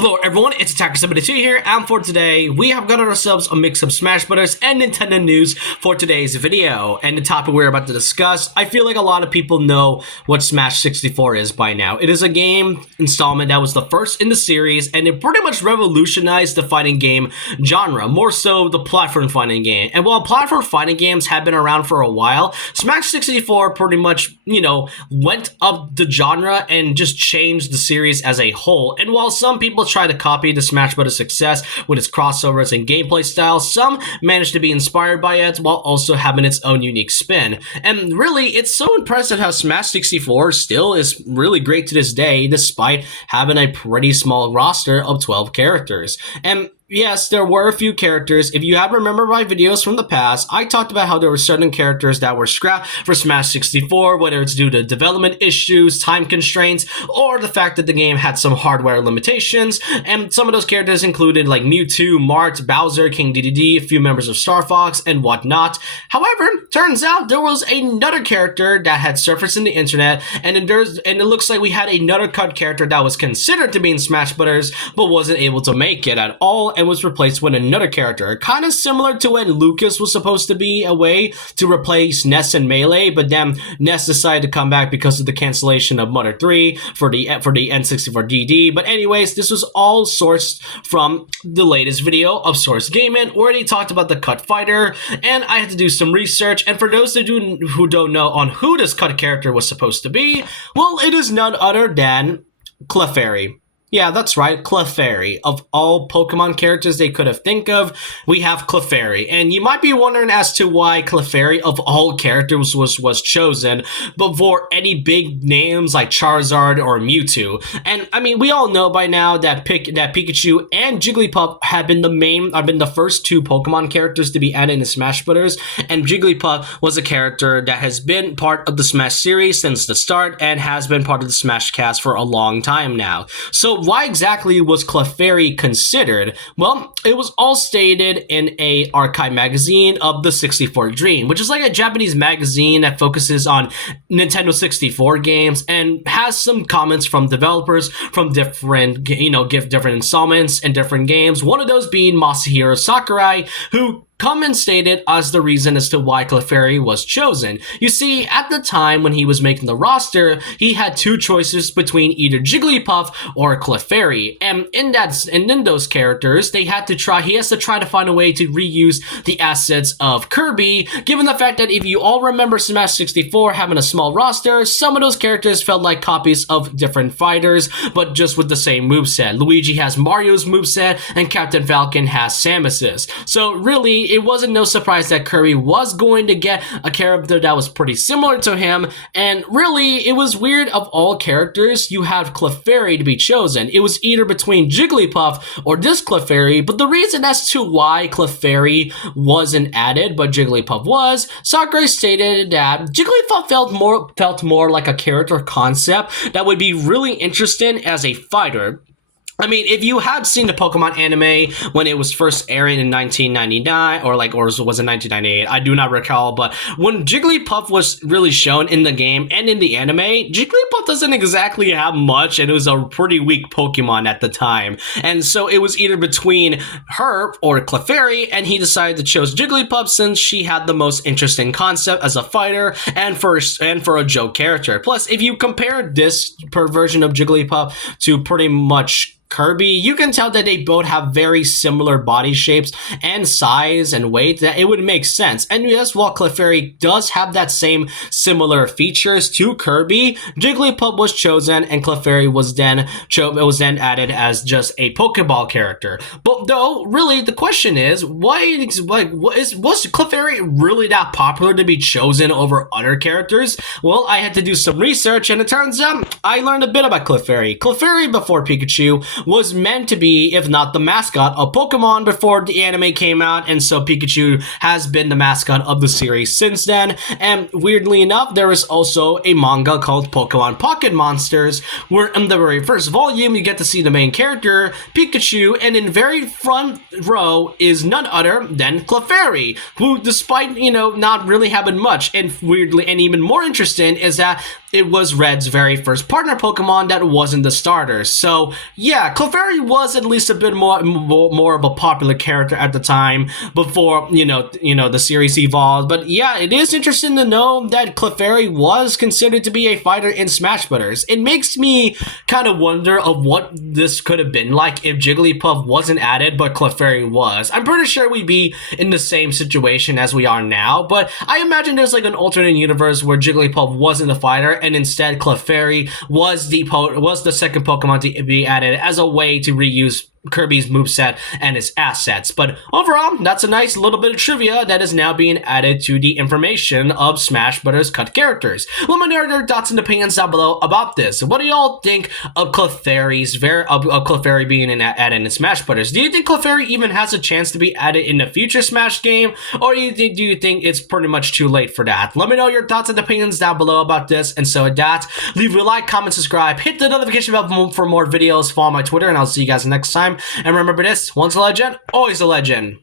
Hello everyone, it's Attacker72 here, and for today, we have got ourselves a mix of Smash Brothers and Nintendo news for today's video. And the topic we're about to discuss, I feel like a lot of people know what Smash 64 is by now. It is a game installment that was the first in the series, and it pretty much revolutionized the fighting game genre, more so the platform fighting game. And while platform fighting games have been around for a while, Smash 64 pretty much, went up the genre and just changed the series as a whole. And while some people try to copy the Smash Bros. Success with its crossovers and gameplay style, some managed to be inspired by it while also having its own unique spin. And really, it's so impressive how Smash 64 still is really great to this day, despite having a pretty small roster of 12 characters. And yes, there were a few characters. If you have remembered my videos from the past, I talked about how there were certain characters that were scrapped for Smash 64, whether it's due to development issues, time constraints, or the fact that the game had some hardware limitations. And some of those characters included like Mewtwo, Mart, Bowser, King Dedede, a few members of Star Fox, and whatnot. However, turns out there was another character that had surfaced in the internet, and it looks like we had another cut character that was considered to be in Smash Brothers, but wasn't able to make it at all, and was replaced with another character, kind of similar to when Lucas was supposed to be a way to replace Ness and Melee, but then Ness decided to come back because of the cancellation of Mother 3 for the N64DD. But anyways, this was all sourced from the latest video of Source Gaming, where they talked about the cut fighter, and I had to do some research. And for those who don't know on who this cut character was supposed to be, well, it is none other than Clefairy. Yeah, that's right, Clefairy. Of all Pokemon characters they could have think of, we have Clefairy. And you might be wondering as to why Clefairy of all characters was chosen before any big names like Charizard or Mewtwo. And I mean, we all know by now that Pikachu and Jigglypuff have been the first two Pokemon characters to be added in Smash Bros. And Jigglypuff was a character that has been part of the Smash series since the start and has been part of the Smash cast for a long time now. So why exactly was Clefairy considered? Well, it was all stated in a archive magazine of the 64 Dream, which is like a Japanese magazine that focuses on Nintendo 64 games and has some comments from developers from different, different installments and different games. One of those being Masahiro Sakurai, who stated as the reason as to why Clefairy was chosen. You see, at the time when he was making the roster, he had two choices between either Jigglypuff or Clefairy, and in those characters, he has to try to find a way to reuse the assets of Kirby, given the fact that if you all remember Smash 64 having a small roster, some of those characters felt like copies of different fighters, but just with the same moveset. Luigi has Mario's moveset, and Captain Falcon has Samus's. So really, it wasn't no surprise that Kirby was going to get a character that was pretty similar to him, and really, it was weird of all characters, you have Clefairy to be chosen. It was either between Jigglypuff or this Clefairy, but the reason as to why Clefairy wasn't added, but Jigglypuff was, Sakurai stated that Jigglypuff felt more like a character concept that would be really interesting as a fighter. I mean, if you had seen the Pokemon anime when it was first airing in 1999, or was it 1998? I do not recall, but when Jigglypuff was really shown in the game and in the anime, Jigglypuff doesn't exactly have much, and it was a pretty weak Pokemon at the time. And so it was either between her or Clefairy, and he decided to choose Jigglypuff since she had the most interesting concept as a fighter and for a joke character. Plus, if you compare this version of Jigglypuff to pretty much Kirby, you can tell that they both have very similar body shapes and size and weight, that it would make sense. And yes, while Clefairy does have that same similar features to Kirby, Jigglypuff was chosen and Clefairy was then added as just a Pokeball character. But though, really, the question is, was Clefairy really that popular to be chosen over other characters? Well, I had to do some research, and it turns out I learned a bit about Clefairy. Clefairy, before Pikachu, was meant to be, if not the mascot of Pokemon before the anime came out, and so Pikachu has been the mascot of the series since then. And weirdly enough, there is also a manga called Pokemon Pocket Monsters, where in the very first volume you get to see the main character, Pikachu, and in very front row is none other than Clefairy, who despite, not really having much, and weirdly, and even more interesting is that it was Red's very first partner Pokemon that wasn't the starter. So yeah, Clefairy was at least a bit more of a popular character at the time before the series evolved. But yeah, it is interesting to know that Clefairy was considered to be a fighter in Smash Brothers. It makes me kind of wonder of what this could have been like if Jigglypuff wasn't added but Clefairy was. I'm pretty sure we'd be in the same situation as we are now, but I imagine there's like an alternate universe where Jigglypuff wasn't a fighter and instead Clefairy was the second Pokemon to be added as a way to reuse Kirby's moveset and his assets. But overall, that's a nice little bit of trivia that is now being added to the information of Smash Bros. Cut characters. Let me know your thoughts and opinions down below about this. What do y'all think of Clefairy being added in Smash Bros? Do you think Clefairy even has a chance to be added in the future Smash game, or do you think it's pretty much too late for that? Let me know your thoughts and opinions down below about this. And so with that, leave a like, comment, subscribe, hit the notification bell for more videos, follow my Twitter, and I'll see you guys next time. And remember this, once a legend, always a legend.